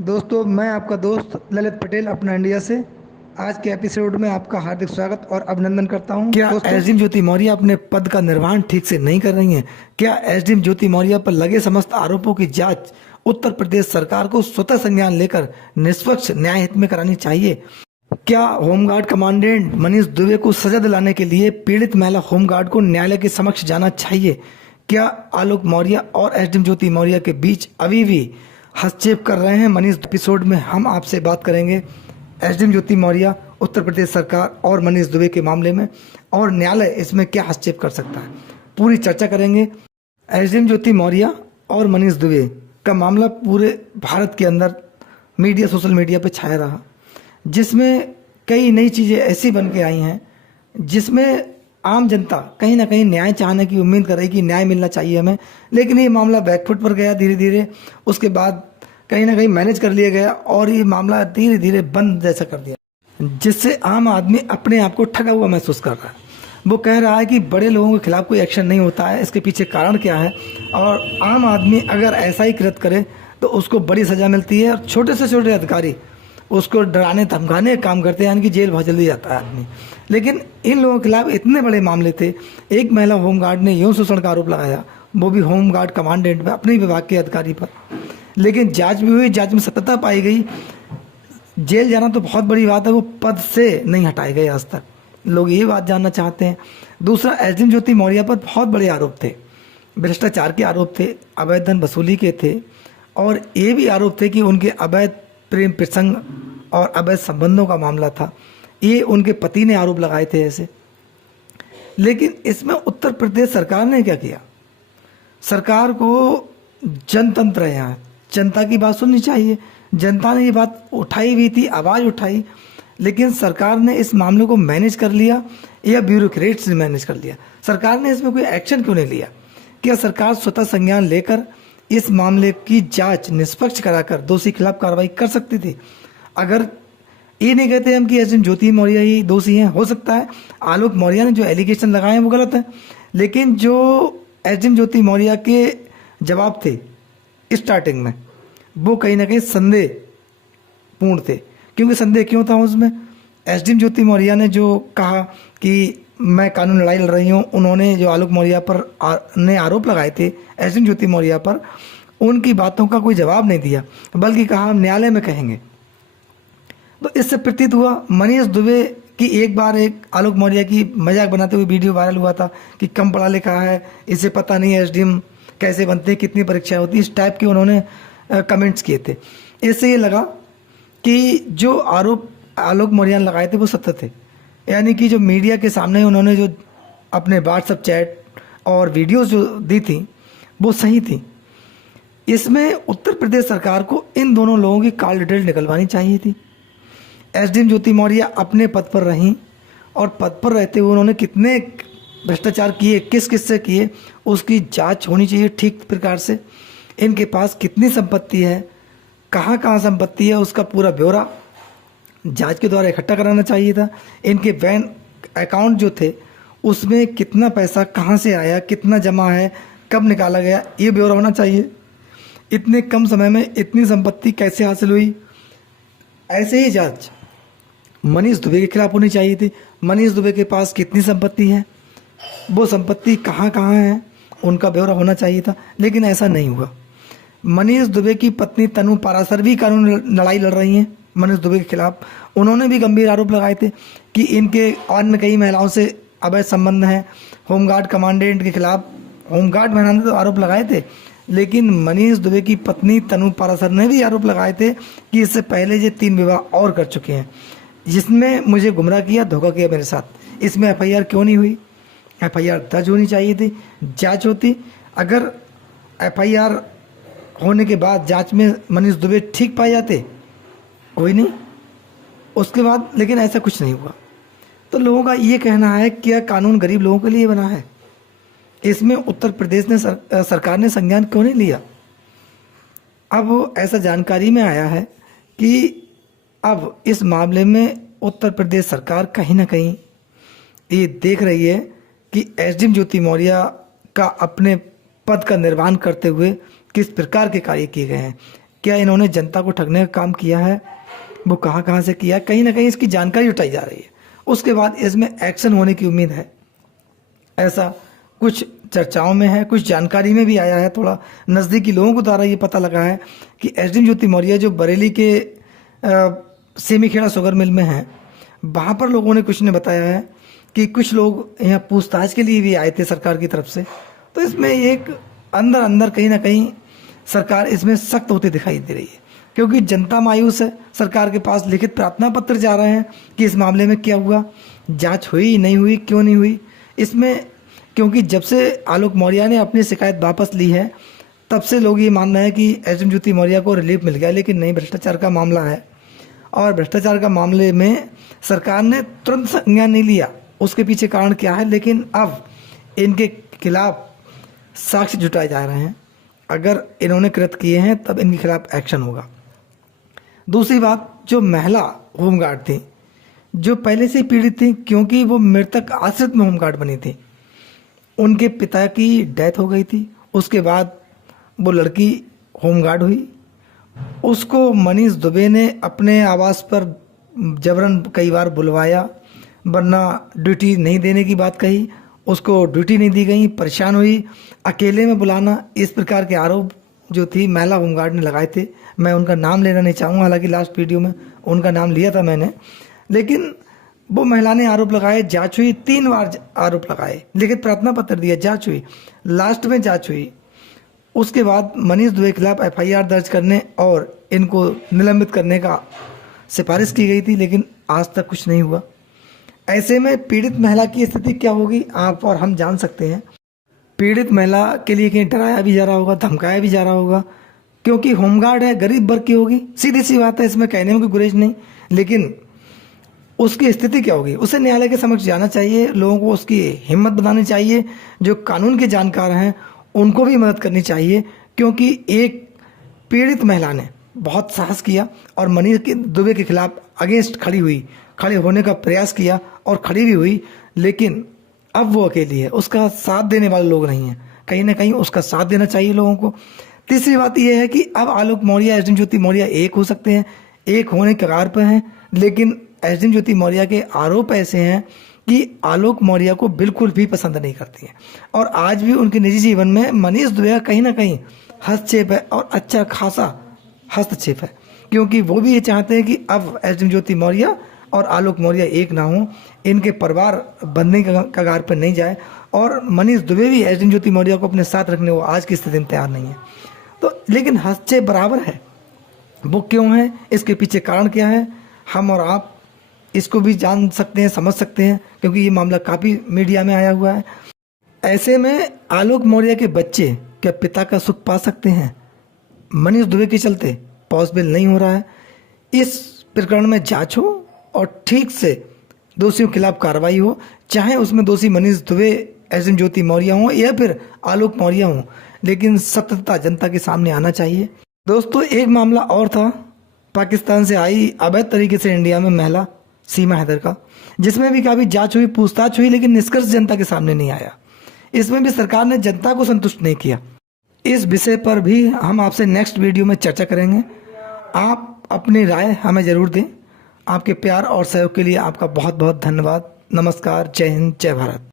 दोस्तों, मैं आपका दोस्त ललित पटेल अपना इंडिया से आज के एपिसोड में आपका हार्दिक स्वागत और अभिनंदन करता हूं। क्या दोस्तों, एसडीएम ज्योति मौर्य अपने पद का निर्वहन ठीक से नहीं कर रही हैं? क्या एसडीएम ज्योति मौर्य पर लगे समस्त आरोपों की जांच उत्तर प्रदेश सरकार को स्वतः संज्ञान लेकर निष्पक्ष न्याय हित में करानी चाहिए? क्या होमगार्ड कमांडेंट मनीष दुबे को सजा दिलाने के लिए पीड़ित महिला होमगार्ड को न्यायालय के समक्ष जाना चाहिए? क्या आलोक मौर्य और एसडीएम ज्योति मौर्य के बीच अभी भी हस्तक्षेप कर रहे हैं? मनीष एपिसोड में हम आपसे बात करेंगे एसडीएम ज्योति मौर्य, उत्तर प्रदेश सरकार और मनीष दुबे के मामले में, और न्यायालय इसमें क्या हस्तक्षेप कर सकता है, पूरी चर्चा करेंगे। एसडीएम ज्योति मौर्य और मनीष दुबे का मामला पूरे भारत के अंदर मीडिया, सोशल मीडिया पे छाया रहा, जिसमें कई नई चीज़ें ऐसी बन के आई हैं जिसमें आम जनता कहीं ना कहीं न्याय चाहने की उम्मीद कर रही कि न्याय मिलना चाहिए हमें, लेकिन ये मामला बैकफुट पर गया धीरे धीरे। उसके बाद कहीं ना कहीं मैनेज कर लिया गया और ये मामला धीरे धीरे बंद जैसा कर दिया, जिससे आम आदमी अपने आप को ठगा हुआ महसूस कर रहा है। वो कह रहा है कि बड़े लोगों के खिलाफ कोई एक्शन नहीं होता है, इसके पीछे कारण क्या है, और आम आदमी अगर ऐसा ही कृत्य करे तो उसको बड़ी सज़ा मिलती है, और छोटे से छोटे अधिकारी उसको डराने धमकाने का काम करते हैं, यानी कि जेल बहुत जल्दी जाता है आदमी। लेकिन इन लोगों के खिलाफ इतने बड़े मामले थे। एक महिला होमगार्ड ने यौन शोषण का आरोप लगाया, वो भी होमगार्ड कमांडेंट में, अपने विभाग के अधिकारी पर। लेकिन जांच भी हुई, जांच में सत्यता पाई गई। जेल जाना तो बहुत बड़ी बात है, वो पद से नहीं हटाए गए आज तक। लोग ये बात जानना चाहते हैं। दूसरा, एसडीएम ज्योति मौर्य पर बहुत बड़े आरोप थे, भ्रष्टाचार के आरोप थे, अवैध धन वसूली के थे, और ये भी आरोप थे कि उनके अवैध प्रेम प्रसंग और अवैध संबंधों का मामला था। ये उनके पति ने आरोप लगाए थे ऐसे। लेकिन इसमें उत्तर प्रदेश सरकार ने क्या किया? सरकार को जनतंत्र है, यहाँ जनता की बात सुननी चाहिए। जनता ने ये बात उठाई भी थी, आवाज़ उठाई, लेकिन सरकार ने इस मामले को मैनेज कर लिया या ब्यूरोक्रेट्स ने मैनेज कर लिया? सरकार ने इसमें कोई एक्शन क्यों नहीं लिया? क्या सरकार स्वतः संज्ञान लेकर इस मामले की जांच निष्पक्ष कराकर दोषी खिलाफ कार्रवाई कर सकती थी? अगर ये नहीं कहते हम कि एसडीएम ज्योति मौर्य ही दोषी हैं, हो सकता है आलोक मौर्य ने जो एलिगेशन लगाए हैं वो गलत है, लेकिन जो एसडीएम ज्योति मौर्य के जवाब थे स्टार्टिंग में, वो कहीं ना कहीं संदेह पूर्ण थे। क्योंकि संदेह क्यों था उसमें? एसडीएम ज्योति मौर्य ने जो कहा कि मैं कानून लड़ाई लड़ रही हूँ, उन्होंने जो आलोक मौर्य पर ने आरोप लगाए थे एसडीएम ज्योति मौर्य पर, उनकी बातों का कोई जवाब नहीं दिया, बल्कि कहा हम न्यायालय में कहेंगे। तो इससे प्रतीत हुआ मनीष दुबे की एक बार एक आलोक मौर्य की मजाक बनाते हुए वीडियो वायरल हुआ था कि कम पढ़ा लिखा है, इसे पता नहीं है एसडीएम कैसे बनते हैं, कितनी परीक्षाएं होती, इस टाइप के उन्होंने कमेंट्स किए थे। इससे ये लगा कि जो आरोप आलोक मौर्य ने लगाए थे वो सत्य थे, यानी कि जो मीडिया के सामने उन्होंने जो अपने व्हाट्सएप चैट और वीडियोस जो दी थी वो सही थी। इसमें उत्तर प्रदेश सरकार को इन दोनों लोगों की कॉल डिटेल निकलवानी चाहिए थी। एसडीएम ज्योति मौर्य अपने पद पर रहीं, और पद पर रहते हुए उन्होंने कितने भ्रष्टाचार किए, किस किस से किए, उसकी जांच होनी चाहिए ठीक प्रकार से। इनके पास कितनी संपत्ति है, कहाँ कहाँ संपत्ति है, उसका पूरा ब्यौरा जांच के द्वारा इकट्ठा कराना चाहिए था। इनके बैंक अकाउंट जो थे उसमें कितना पैसा कहाँ से आया, कितना जमा है, कब निकाला गया, ये ब्यौरा होना चाहिए। इतने कम समय में इतनी संपत्ति कैसे हासिल हुई? ऐसे ही जांच मनीष दुबे के खिलाफ होनी चाहिए थी। मनीष दुबे के पास कितनी संपत्ति है, वो संपत्ति कहाँ कहाँ है, उनका ब्यौरा होना चाहिए था, लेकिन ऐसा नहीं हुआ। मनीष दुबे की पत्नी तनु पाराशर भी कानून लड़ाई लड़ रही हैं मनीष दुबे के खिलाफ। उन्होंने भी गंभीर आरोप लगाए थे कि इनके अन्य कई महिलाओं से अवैध संबंध हैं। होमगार्ड कमांडेंट के खिलाफ होमगार्ड महिला ने तो आरोप लगाए थे, लेकिन मनीष दुबे की पत्नी तनु पाराशर ने भी आरोप लगाए थे कि इससे पहले ये 3 विवाह और कर चुके हैं, जिसमें मुझे गुमराह किया, धोखा किया मेरे साथ। इसमें एफआईआर क्यों नहीं हुई? एफआईआर दर्ज होनी चाहिए थी, जांच होती। अगर एफआईआर होने के बाद जांच में मनीष दुबे ठीक पाए जाते, कोई नहीं उसके बाद, लेकिन ऐसा कुछ नहीं हुआ। तो लोगों का ये कहना है कि यह कानून गरीब लोगों के लिए बना है, इसमें उत्तर प्रदेश ने सरकार ने संज्ञान क्यों नहीं लिया? अब ऐसा जानकारी में आया है कि अब इस मामले में उत्तर प्रदेश सरकार कहीं ना कहीं ये देख रही है कि एसडीएम ज्योति मौर्य का अपने पद का निर्वहन करते हुए किस प्रकार के कार्य किए गए हैं। क्या इन्होंने जनता को ठगने का काम किया है, वो कहाँ कहाँ से किया है, कहीं ना कहीं इसकी जानकारी जुटाई जा रही है। उसके बाद इसमें एक्शन होने की उम्मीद है, ऐसा कुछ चर्चाओं में है, कुछ जानकारी में भी आया है। थोड़ा नज़दीकी लोगों के द्वारा ये पता लगा है कि एसडीएम ज्योति मौर्य जो बरेली के सेमीखेड़ा शुगर मिल में हैं, वहाँ पर लोगों ने कुछ ने बताया है कि कुछ लोग यहाँ पूछताछ के लिए भी आए थे सरकार की तरफ से। तो इसमें एक अंदर अंदर कहीं ना कहीं सरकार इसमें सख्त होती दिखाई दे रही है, क्योंकि जनता मायूस है। सरकार के पास लिखित प्रार्थना पत्र जा रहे हैं कि इस मामले में क्या हुआ, जांच हुई नहीं हुई, क्यों नहीं हुई इसमें। क्योंकि जब से आलोक मौर्य ने अपनी शिकायत वापस ली है, तब से लोग ये मान रहे हैं कि एसडीएम ज्योति मौर्य को रिलीफ मिल गया, लेकिन नहीं, भ्रष्टाचार का मामला है। और भ्रष्टाचार का मामले में सरकार ने तुरंत संज्ञान नहीं लिया, उसके पीछे कारण क्या है, लेकिन अब इनके खिलाफ साक्ष्य जुटाए जा रहे हैं। अगर इन्होंने कृत किए हैं तब इनके खिलाफ एक्शन होगा। दूसरी बात, जो महिला होमगार्ड थी, जो पहले से ही पीड़ित थी, क्योंकि वो मृतक आश्रित में होमगार्ड बनी थी, उनके पिता की डेथ हो गई थी। उसके बाद वो लड़की होमगार्ड हुई, उसको मनीष दुबे ने अपने आवास पर जबरन कई बार बुलवाया, वरना ड्यूटी नहीं देने की बात कही, उसको ड्यूटी नहीं दी गई, परेशान हुई, अकेले में बुलाना, इस प्रकार के आरोप जो थी महिला होमगार्ड ने लगाए थे। मैं उनका नाम लेना नहीं चाहूँगा, हालांकि लास्ट वीडियो में उनका नाम लिया था मैंने, लेकिन वो महिला ने आरोप लगाए, जांच हुई, 3 बार आरोप लगाए, लिखित प्रार्थना पत्र दिया, जांच हुई, लास्ट में जांच हुई। उसके बाद मनीष दुबे के खिलाफ एफआईआर दर्ज करने और इनको निलंबित करने का सिफारिश की गई थी, लेकिन आज तक कुछ नहीं हुआ। ऐसे में पीड़ित महिला की स्थिति क्या होगी आप और हम जान सकते हैं। पीड़ित महिला के लिए कहीं डराया भी जा रहा होगा, धमकाया भी जा रहा होगा, क्योंकि होमगार्ड है, गरीब वर्ग की होगी, सीधी सी बात है, इसमें कहने में कोई गुरेज नहीं। लेकिन उसकी स्थिति क्या होगी, उसे न्यायालय के समक्ष जाना चाहिए, लोगों को उसकी हिम्मत बनानी चाहिए, जो कानून के जानकार हैं उनको भी मदद करनी चाहिए, क्योंकि एक पीड़ित महिला ने बहुत साहस किया और मनीष दुबे के खिलाफ अगेंस्ट खड़े होने का प्रयास किया और खड़ी भी हुई, लेकिन अब वो अकेली है, उसका साथ देने वाले लोग नहीं हैं। कहीं ना कहीं उसका साथ देना चाहिए लोगों को। तीसरी बात यह है कि अब आलोक मौर्य, एसडीएम ज्योति मौर्य एक हो सकते हैं, एक होने के कगार पर हैं, लेकिन एसडीएम ज्योति मौर्य के आरोप ऐसे हैं कि आलोक मौर्य को बिल्कुल भी पसंद नहीं करती हैं, और आज भी उनके निजी जीवन में मनीष दुबे का कहीं ना कहीं हस्तक्षेप है, और अच्छा खासा हस्तक्षेप है, क्योंकि वो भी ये चाहते हैं कि अब एसडीएम ज्योति मौर्य और आलोक मौर्य एक ना हो, इनके परिवार बनने के कगार पर नहीं जाए, और मनीष दुबे भी एसडीएम ज्योति मौर्य को अपने साथ रखने वो आज की स्थिति में तैयार नहीं है। तो लेकिन हस्तक्षेप बराबर है, वो क्यों है, इसके पीछे कारण क्या है, हम और आप इसको भी जान सकते हैं, समझ सकते हैं, क्योंकि ये मामला काफ़ी मीडिया में आया हुआ है। ऐसे में आलोक मौर्य के बच्चे क्या पिता का सुख पा सकते हैं? मनीष दुबे के चलते पॉसिबल नहीं हो रहा है। इस प्रकरण में जांच हो और ठीक से दोषियों के खिलाफ कार्रवाई हो, चाहे उसमें दोषी मनीष दुबे, एसडीएम ज्योति मौर्य हो या फिर आलोक मौर्य हो, लेकिन सत्यता जनता के सामने आना चाहिए। दोस्तों, एक मामला और था, पाकिस्तान से आई अवैध तरीके से इंडिया में महिला सीमा हैदर का, जिसमें भी काफ़ी जांच हुई, पूछताछ हुई, लेकिन निष्कर्ष जनता के सामने नहीं आया। इसमें भी सरकार ने जनता को संतुष्ट नहीं किया। इस विषय पर भी हम आपसे नेक्स्ट वीडियो में चर्चा करेंगे। आप अपनी राय हमें ज़रूर दें। आपके प्यार और सहयोग के लिए आपका बहुत बहुत धन्यवाद। नमस्कार, जय हिंद, जय भारत।